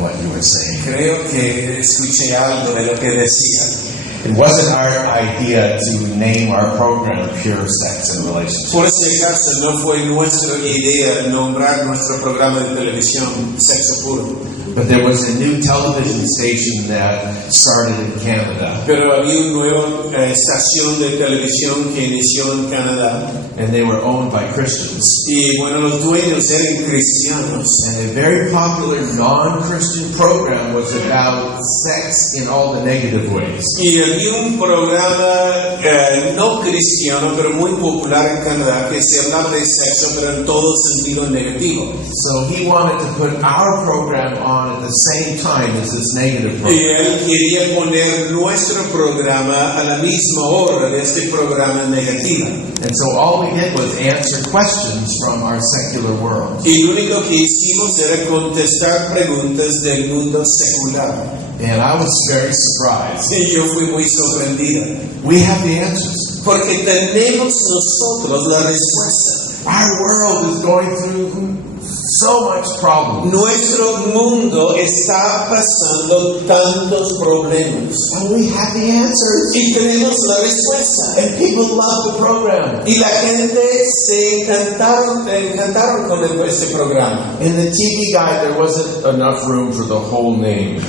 what you were saying. Creo que escuché algo de lo que decía. It wasn't our idea to name our program Pure Sex and Relationships. Por si acaso, no fue nuestra idea nombrar nuestro programa de televisión Sexo Puro. But there was a new television station that started in Canada. Pero había una nueva estación de televisión que inició en Canadá. And they were owned by Christians. Y bueno, los dueños eran cristianos. And a very popular non-Christian program was about sex in all the negative ways. Y había un programa no cristiano, pero muy popular en Canadá, que se hablaba de sexo, pero en todo sentido negativo. So he wanted to put our program on at the same time as this negative program. Y él quería poner nuestro programa a la misma hora de este programa negativo. And so all we did was answer questions from our secular world. Y lo único que hicimos era contestar preguntas del mundo secular. And I was very surprised. Y yo fui muy sorprendida. We have the answers. Porque tenemos nosotros la respuesta. Our world is going through so much problems. Nuestro mundo está pasando tantos problemas. And we have the answers. Y tenemos la respuesta. And people love the program. Y la gente se encantaron con este programa. In the TV guide, there wasn't enough room for the whole name.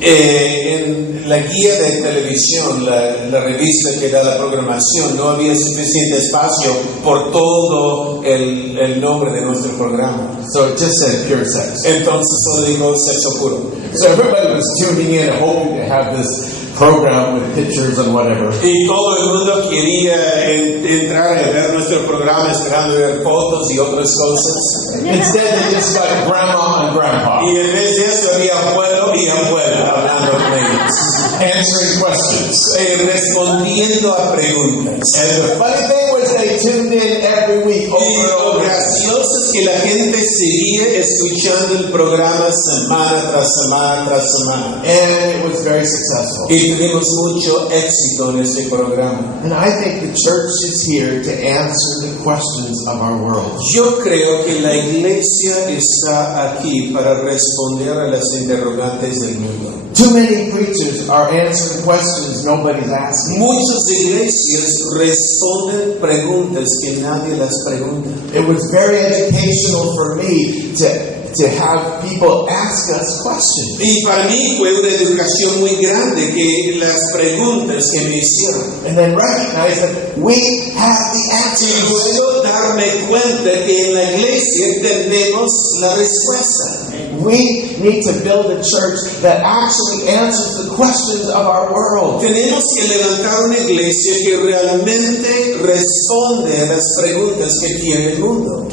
En la guía de televisión, la revista que da la programación, no había suficiente espacio por todo el nombre de nuestro programa. So it just said Pure Sex. Entonces solo digo Sexo Puro. So everybody was tuning in, hoping to have this program with pictures and whatever. Y todo el mundo quería entrar a ver nuestro programa esperando ver fotos y otras cosas. Instead, they just got grandma and grandpa Y en vez de eso había abuelo y abuela hablando con ellos. answering questions. Respondiendo a preguntas. And the funny thing was they tuned in every week over Y and lo over. gracioso es que la gente seguía escuchando el programa semana tras semana tras semana. And it was very successful. Y tuvimos mucho éxito en este programa. And I think the church is here to answer the questions of our world. Yo creo que la iglesia está aquí para responder a las interrogantes del mundo. Too many preachers are answering questions nobody's asking. Muchas iglesias responden preguntas que nadie las pregunta. It was very educational for me to have people ask us questions. Y para mí fue una educación muy grande que las preguntas que me hicieron. And then recognize that we have the Y answers. luego darme cuenta que en la iglesia tenemos la respuesta. We need to build a church that actually answers the questions of our world. Tenemos que levantar una iglesia que realmente responde a las preguntas que tiene el mundo.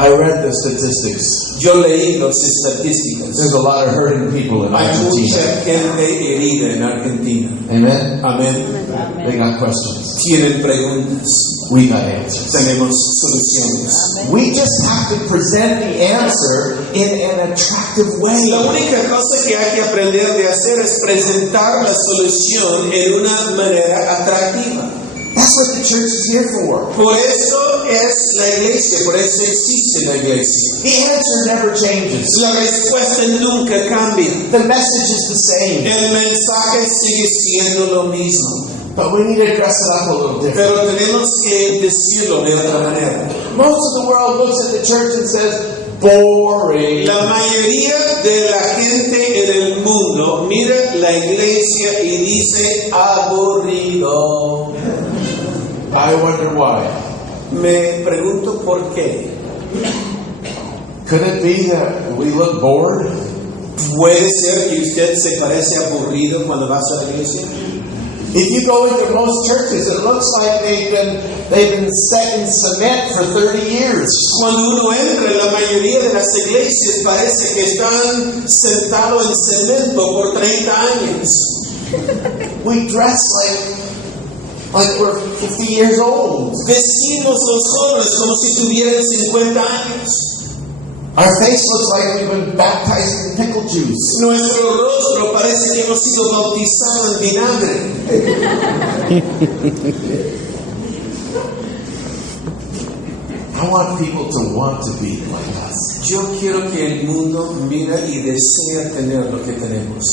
I read the statistics. Yo leí las estadísticas. There's a lot of hurting people in Hay mucha Argentina. gente herida en Argentina. Amen? Amén. They got questions. Tienen preguntas. We got answers. Tenemos soluciones. We just have to present the answer in an attractive way. La única cosa que hay que aprender de hacer es presentar la solución en una manera atractiva. That's what the church is here for. Por eso es la iglesia, por eso existe la iglesia. The answer never changes. La respuesta nunca cambia. The message is the same. El mensaje sigue siendo lo mismo. But we need to dress it up a little different. Pero tenemos que decirlo de otra manera. Most of the world looks at the church and says, boring. La mayoría de la gente en el mundo mira la iglesia y dice aburrido. I wonder why. Me pregunto por qué. Could it be that we look bored? ¿Puede ser que usted se parece aburrido cuando vas a la iglesia? If you go into most churches, it looks like they've been set in cement for 30 years. Cuando uno entra en la mayoría de las iglesias parece que están sentados en cemento por 30 años. We dress like we're 50 years old. Vestimos los jóvenes como si tuvieran 50 años. Our face looks like we've been baptized in pickle juice. Nuestro rostro parece que hemos sido bautizados en vinagre. I want people to want to be like us. Yo quiero que el mundo mira y desea tener lo que tenemos.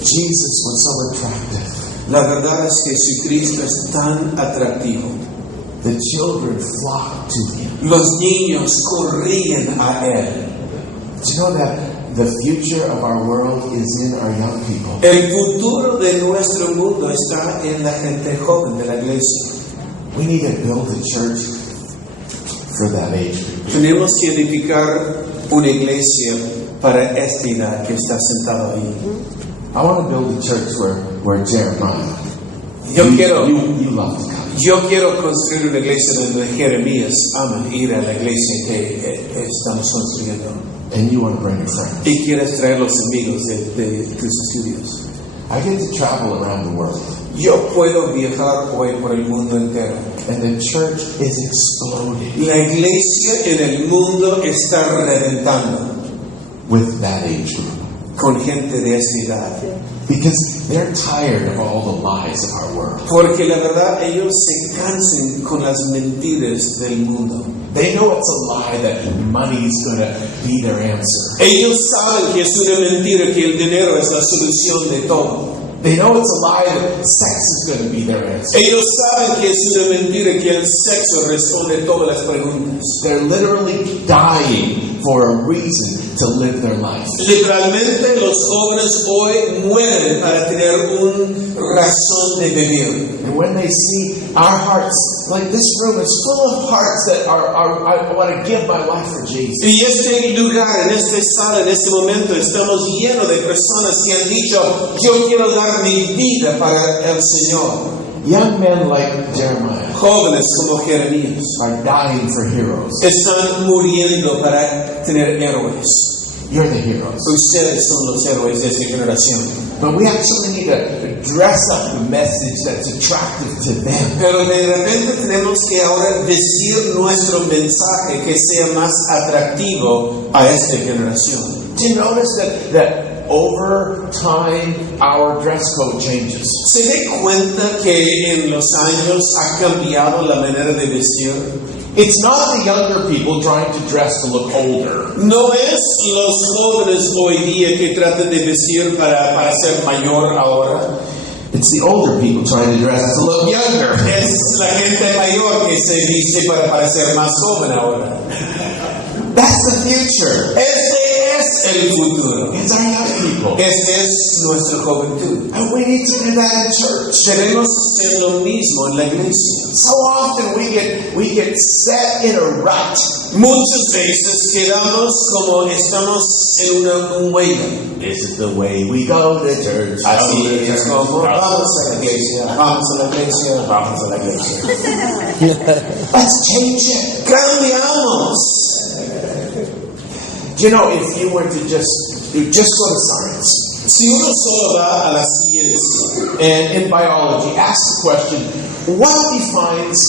Jesus was so attractive. La verdad es que Jesucristo es tan atractivo. The children flocked to him. Los niños corrían a él. Do you know that the future of our world is in our young people? El futuro de nuestro mundo está en la gente joven de la iglesia. We need to build a church for that age group. Tenemos que edificar una iglesia para esta edad que está sentado ahí. I want to build a church where Jeremiah, Yo quiero love to come. Yo quiero construir una iglesia donde Jeremías ama ir a la iglesia que estamos construyendo. And you want to bring your friends. Y quieres traer los amigos de tus estudios. I get to travel around the world. Yo puedo viajar hoy por el mundo entero. And the church is exploding La iglesia en el mundo está reventando with that age group. Con gente de esta edad. Because they're tired of all the lies of our world. Porque la verdad ellos se cansan con las mentiras del mundo. They know it's a lie that money's going to be their answer. Ellos saben que es una mentira que el dinero es la solución de todo. They know it's a lie that sex is going to be their answer. Ellos saben que es una mentira que el sexo responde todas las preguntas. They're literally dying for a reason to live their life. Literalmente los jóvenes hoy mueren para tener una razón de vivir. And when they see our hearts, like this room is full of hearts that I want to give my life for Jesus. Y este lugar, en esta sala, en este momento, estamos llenos de personas que han dicho, yo quiero dar mi vida para el Señor. Young men like Jeremiah Jóvenes como Jeremías are dying for heroes. están muriendo para tener héroes. You're the heroes. Ustedes son los héroes de esta generación. But we actually need to dress up the message that's attractive to them. Pero de repente tenemos que ahora decir nuestro mensaje que sea más atractivo a esta generación. Do you notice that over time our dress code changes? ¿Se da cuenta que en los años ha cambiado la manera de vestir? It's not the younger people trying to dress to look older. No es los jóvenes hoy día que tratan de vestir para ser mayor ahora. It's the older people trying to dress to look younger. Es la gente mayor que se viste para parecer más joven ahora. That's the future. Este es el futuro. It's our young people. Este es nuestra juventud. And we need to do that in church. Tenemos que hacer lo mismo en la iglesia. So often we get set in a rut. Muchas veces quedamos como estamos en un huella. This is the way we go to church. Así es como vamos a la iglesia, vamos a la iglesia, vamos a la iglesia. Let's change it. Cambiamos. You know, if you were to just go to science. Si uno solo va a la ciencia, And in biology, ask the question, what defines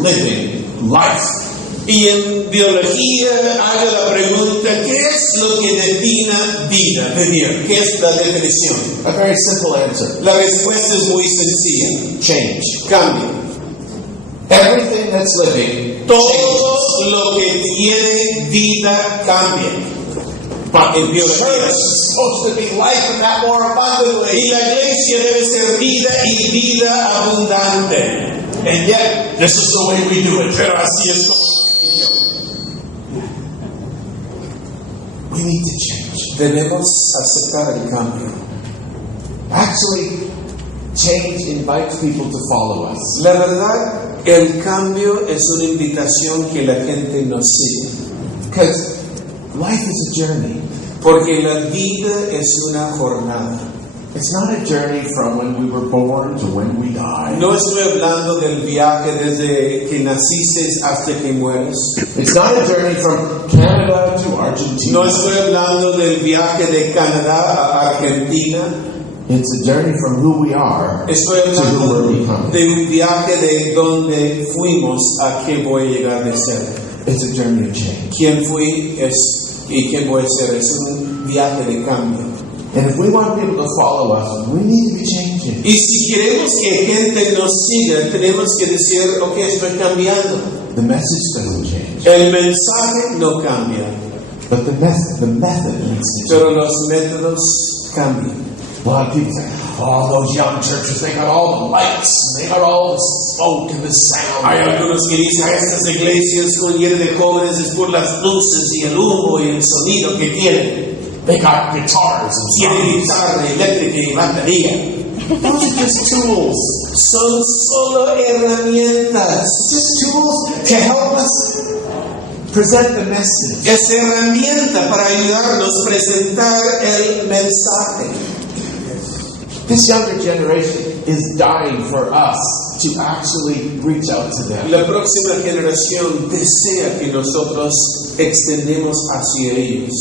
living life? y en biología haga la pregunta, ¿qué es lo que define vida, vivir? ¿Qué es la definición? A very simple answer. La respuesta es muy sencilla. Change. Cambio. Everything that's living Todo changes. lo que tiene vida cambia. But En church biología. is supposed to be life and that more abundantly. Y la iglesia debe ser vida y vida abundante. And yet, this is the way we do it. Pero así es como We need to change. debemos aceptar el cambio. Actually, change invites people to follow us. La verdad, el cambio es una invitación que la gente nos sigue. Because life is a journey. Porque la vida es una jornada. It's not a journey from when we were born to when we die. No estoy hablando del viaje desde que naciste hasta que mueres. It's not a journey from Canada to Argentina. No estoy hablando del viaje de Canadá a Argentina. It's a journey from who we are Estoy to who we're hablando becoming. de un viaje de donde fuimos a qué voy a llegar de ser. It's a journey of change. Quién fui y quién voy a ser. Es un viaje de cambio. And if we want people to follow us, we need to be changing. Y si queremos que gente nos siga, tenemos que decir, ok, estoy cambiando. The message that El mensaje no cambia, but the method needs to change. pero los métodos cambian. A lot of people say, oh, those young churches, they got all the lights, they got all the smoke and the sound. Hay algunos que dicen estas iglesias con llenas de jóvenes es por las luces y el humo y el sonido que tienen. They got guitars and Tienen songs. guitarra eléctrica y batería. Those are just tools. Son solo herramientas. Just tools to help us present the message. Es herramienta para ayudarnos a presentar el mensaje. This younger generation is dying for us to actually reach out to them. La próxima generación desea que nosotros extendemos hacia ellos.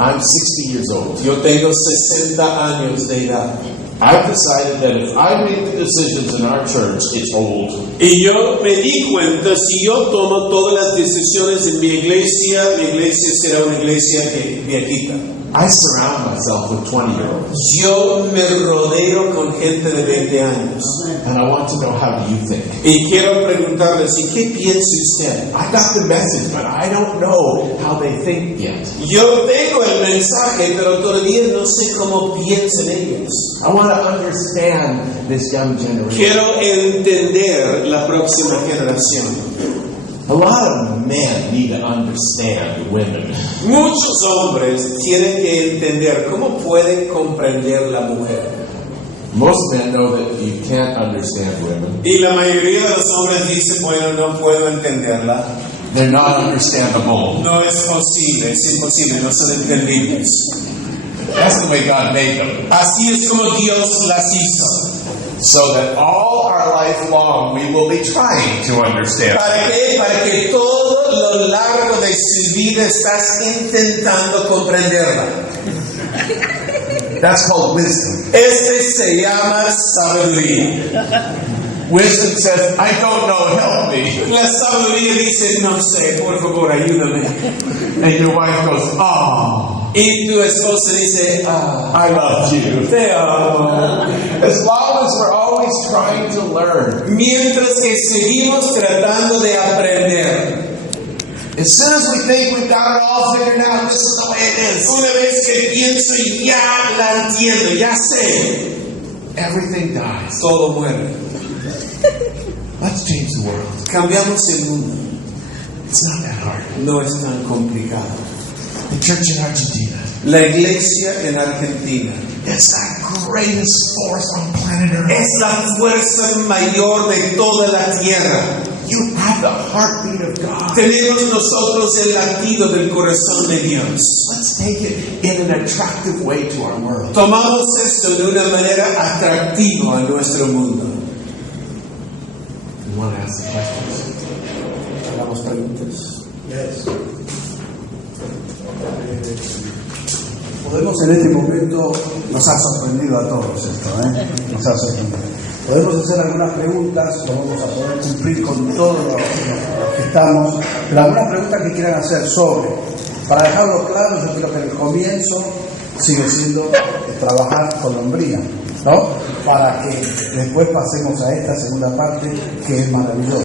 I'm 60 years old. Yo tengo 60 años de edad. I've decided that if I make the decisions in our church, it's old. Y yo me di cuenta, si yo tomo todas las decisiones en mi iglesia será una iglesia viejita. I surround myself with 20-year-olds. Yo me rodeo con gente de 20 años. And I want to know, how do you think? Y quiero preguntarles, ¿y qué piensa usted? I got the message, but I don't know how they think yet. Yo tengo el mensaje, pero todavía no sé cómo piensan ellos. I want to understand this young generation. Quiero entender la próxima generación. A lot of men need to understand women. Muchos hombres tienen que entender cómo pueden comprender la mujer. Most men know that you can't understand women. Y la mayoría de los hombres dicen, bueno, no puedo entenderla. They're not understandable. No es posible, es imposible, no son entendibles. That's the way God made them. Así es como Dios las hizo. So that all our life long we will be trying to understand. ¿Para qué? Para que todo lo largo de su vida estás intentando comprenderla. That's called wisdom. Se llama sabiduría. Wisdom says, I don't know, help me. La sabiduría dice, no sé, por favor, ayúdame. And your wife goes, oh, Y tu esposa dice, I love you. te amo. As long as we're always trying to learn. Mientras que seguimos tratando de aprender. As soon as we think we've got it all figured out, this is the way it is. Una vez que pienso, ya la entiendo, ya sé. Everything dies. Todo muere. Let's change the world. Cambiamos el mundo. It's not that hard. No es tan complicado. The church in Argentina. La iglesia en Argentina It's the greatest force on planet Earth. es la fuerza mayor de toda la tierra. You have the heartbeat of God. Tenemos nosotros el latido del corazón de Dios. Let's take it in an attractive way to our world. Tomamos esto de una manera atractiva a nuestro mundo. You want to ask the questions? Hagamos preguntas. Yes. Podemos en este momento, nos ha sorprendido a todos esto, nos ha sorprendido. Podemos hacer algunas preguntas, no vamos a poder cumplir con todo lo que estamos, pero algunas preguntas que quieran hacer sobre, para dejarlo claro, yo creo que el comienzo sigue siendo trabajar con hombría, ¿no? Para que después pasemos a esta segunda parte que es maravillosa.